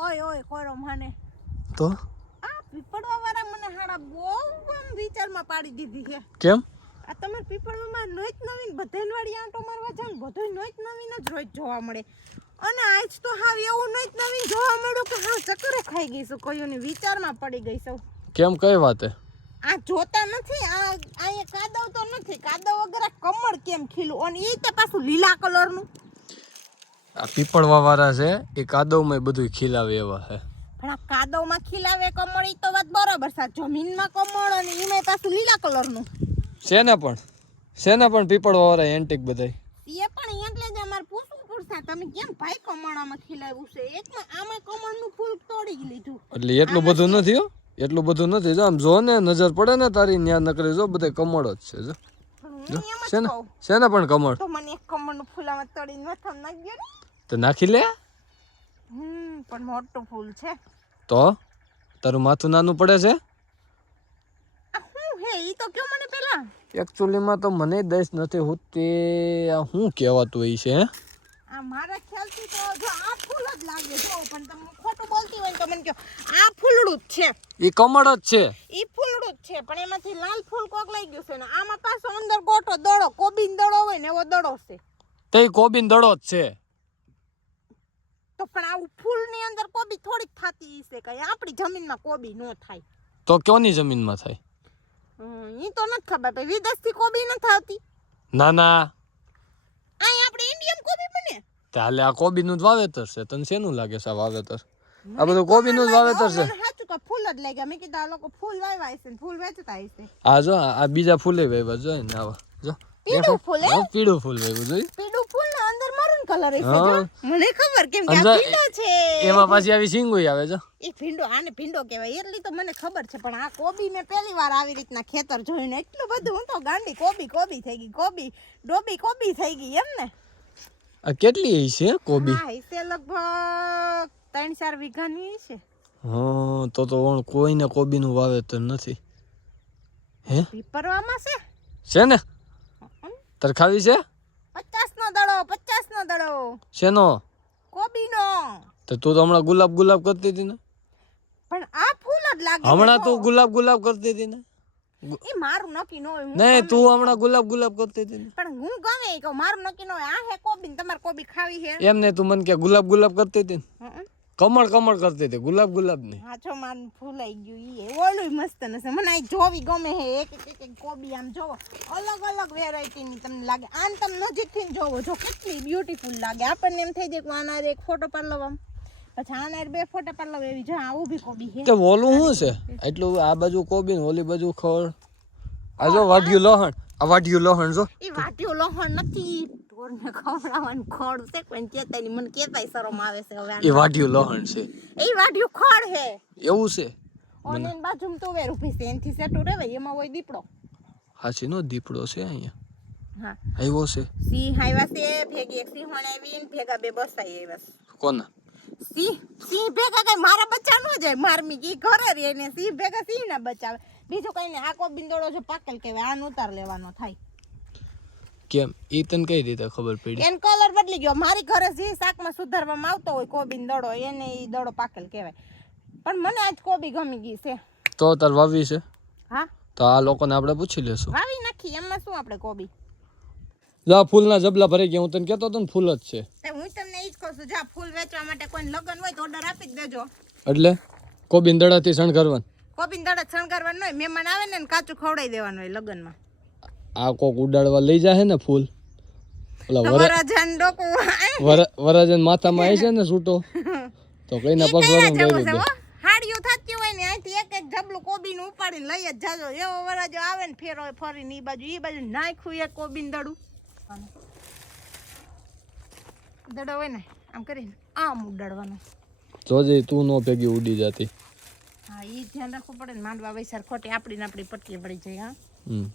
ઓય ઓય કોરો મને. તો? આ પીપળવા વાળા મને હાડા બહુ આમ વિચારમાં પાડી દીધી છે. કેમ? આ તમારે પીપળવામાં નોઈત નવીન બધાય આંટો મારવા જાવ બધું નોઈત નવીન જ રોજ જોવા મળે. અને આજ તો હાવ એવું નોઈત નવીન જોવા મળ્યું કે હા ચક્કરે ખાઈ ગઈ છું કયુંની વિચારમાં પડી ગઈ છું. કેમ કઈ વાતે? આ જોતા નથી આ અહીંયા કાદવ તો નથી કાદવ વગર કમળ કેમ ખીલું? અને એ તે પાછું લીલા કલરનું. આ પીપળવા વાળા છે એ કાદવમાં બધું ખીલાવે એવા છે. પણ આ કાદવમાં ખીલાવે કમળ તો વાત બરાબર છે. જમીનમાં કમળ અને એમાં પાછું લીલા કલરનું. છે ને પણ? શેના પણ પીપળવા વાળા એન્ટિક બધાય? એ પણ એટલે જ અમારે પૂછવું પડશે તમે કેમ ભાઈ કમળામાં ખીલાવ્યું છે? એકમાં આમાં કમળનું ફૂલ તોડી લીધું. એટલે એટલું બધું નથી હો? એટલું બધું નથી. જો આમ જો ને નજર પડે ને તારી ન્યા નકરી જો બધે કમળ જ છે જ. શેના શેના પણ કમળ? તો મને એક કમળનું ફૂલ આમાં તોડીને માથામાં નાખી ગયો ને. તો નાખી લે? હમ પણ મોટું ફૂલ છે. તો? તારું માથું નાનું પડે છે? હે ઈ તો કયો મને પેલા? એકચ્યુઅલીમાં તો મને દસ નથી હોતી આ હું કહેવાતું હોય છે આ મારા ખ્યાલથી તો જો આ ફૂલ જ લાગે જો પણ તમે ખોટું બોલતી હોય તો મને કહો આ ફૂલડું જ છે. એ કમળ જ છે. ઈ ફૂલડું જ છે પણ એમાંથી લાલ ફૂલ કોક લઈ ગયું છે ને. આમાં પાછો અંદર ગોટો દડો કોબીન દડો હોય ને એવો દડો છે. તે કોબીન દડો જ છે. તો પણ આવું ફૂલની અંદર કોબી થોડીક થતી છે કઈ. આપણી જમીનમાં કોબી ન થાય. તો ક્યોની જમીનમાં થાય? ઈ તો નથી ખબર ભાઈ વિદેશથી કોબી ન થતી ના ના. અહીં આપણે ઇન્ડિયન કોબી બને. તાલે આ કોબીનું જ વાવેતર છે. તને શેનું લાગે છે વાવેતર? આ બધું કોબીનું જ વાવેતર છે. ફૂલ જ મેં કીધું આ લોકો ફૂલ વાવ્યા છે ને ફૂલ વેચતા હશે. જો આ બીજા ફૂલે વાવ્યા જો ને આવા. જો પીળું ફૂલ? હે પીળું ફૂલ વાવ્યું જોઈ પીળું ફૂલ ને અંદર મરૂન કલર હશે જો. મને ખબર કેમ કે આ અંદર છે. એમાં પાછી આવી જો. એ ભીંડો આને ભીંડો કહેવાય. એટલી તો મને ખબર છે પણ આ કોબી મેં પહેલી વાર આવી રીતના ખેતર જોયું ને એટલું બધું હું તો ગાંડી કોબી કોબી થઈ ગઈ કોબી ડોબી કોબી થઈ ગઈ એમ ને. આ કેટલી છે કોબી? હા છે લગભગ ત્રણ ચાર વીઘાની છે. હા તો તો ઓણ કોઈને કોબીનું વાવેતર નથી. હે? પીપરવામાં છે? છે ને? તરખાવી ખાવી છે? પચાસ નો દડો પચાસ નો દડો. શેનો? કોબી નો તો તું તો હમણાં ગુલાબ ગુલાબ કરતી હતી ને? પણ આ ફૂલ જ લાગે હમણાં તું. ગુલાબ ગુલાબ કરતી હતી ને? એ મારું નક્કી ન હોય નહીં તું હમણાં ગુલાબ ગુલાબ કરતી હતી ને? પણ હું ગમે કે મારું નક્કી ન હોય આ હે કોબી તમારે કોબી ખાવી હે એમ ને તું મને કે ગુલાબ ગુલાબ કરતી હતી ને. કમળ કમળ કરતી હતી ગુલાબ ગુલાબની હા માન ફૂલાઈ ગયું ઈ. ઓલું મસ્ત નસે મને આ જોવી ગમે હે. એક એક એક કોબી આમ જોવો. અલગ અલગ વેરાયટીની તમને લાગે. આમ તમે નજીકથી થી જોવો. જો કેટલી બ્યુટીફુલ લાગે. આપણને એમ થઈ જાય કે આના એક ફોટો પાડ લઉં આમ. પછી આના બે ફોટો પાડ લઉં એવી. જો આ ઊભી કોબી હે. તે ઓલું શું છે? એટલું આ બાજુ કોબી ને ઓલી બાજુ ખળ. આ જો વાઢ્યું લોહણ. આ વાઢ્યું લોહણ જો. એ વાટ્યો લોહણ નથી. ખવડાવવાનું ખોડ છે કહેતા નહીં મને શરમ આવે છે હવે એ વાઢ્યું લહણ છે. એ વાટ્યું ખોડ હે એવું છે? એની બાજુમાં તો વેર ઊભી છે એનથી સેટું રહેવાય એમાં હોય દીપડો. હાચી નો દીપડો છે અહીંયા? હા. આવ્યો છે? સિંહ આવ્યા છે ભેગી એક સિંહણ આવી ને ભેગા બે બસાઈ આવ્યા કોના? સિંહ સિંહ ભેગા કઈ મારા બચ્ચા નો જાય? મારમી કી ઘરે રહે ને સિંહ ભેગા સિંહ ના બચાવે બીજું કઈ ને આકો બિંદોડો જો પાકેલ કહેવાય આનો ઉતાર લેવાનો થાય. કેમ? એ તને કઈ રીતે ખબર પડી? એન કલર બદલી ગયો. મારી ઘરે જે શાકમાં સુધારવામાં આવતો હોય કોબીન દડો એને એ દડો પાકેલ કહેવાય. પણ મને આજ કોબી ગમી ગઈ છે. તો તાર વાવી છે? હા? તો આ લોકોને આપણે પૂછી લેશું. વાવી નાખી. એમાં શું આપણે કોબી? જા ફૂલના જબલા ભરી ગયા. હું તને કહેતો હતો ને ફૂલ જ છે. હું તમને એ જ કહું છું. જા ફૂલ વેચવા માટે કોઈ લગન હોય તો ઓર્ડર આપી જ દેજો. એટલે? કોબીન દડાથી શણગારવાનું? કોબીન દડા શણગારવાનું હોય મહેમાન આવે ને કાચું ખવડાવી દેવાનું હોય લગનમાં. આ કોક ઉડાડવા લઈ જાય ને ફૂલ. ઓલા વરાજન માથામાં આવી છે ને છૂટો. તો પગ વરણ ગયું હાડિયું થતી હોય ને અહીંથી એક એક જબલું કોબીનું ઉપાડીને લઈ જ જાજો. એવો વરાજો આવે ને ફેરો ફરી ની બાજુ ઈ બાજુ નાખ્યું એક કોબીન દડું. દડો હોય ને આમ કરીને આમ ઉડાડવાનો. જોજે તું નો ભેગી ઉડી જતી. હા ઈ ધ્યાન રાખવું પડે ને માંડવા વૈસાર ખોટી આપડી ને આપડી પટ્ટી પડી જાય હા. હમ.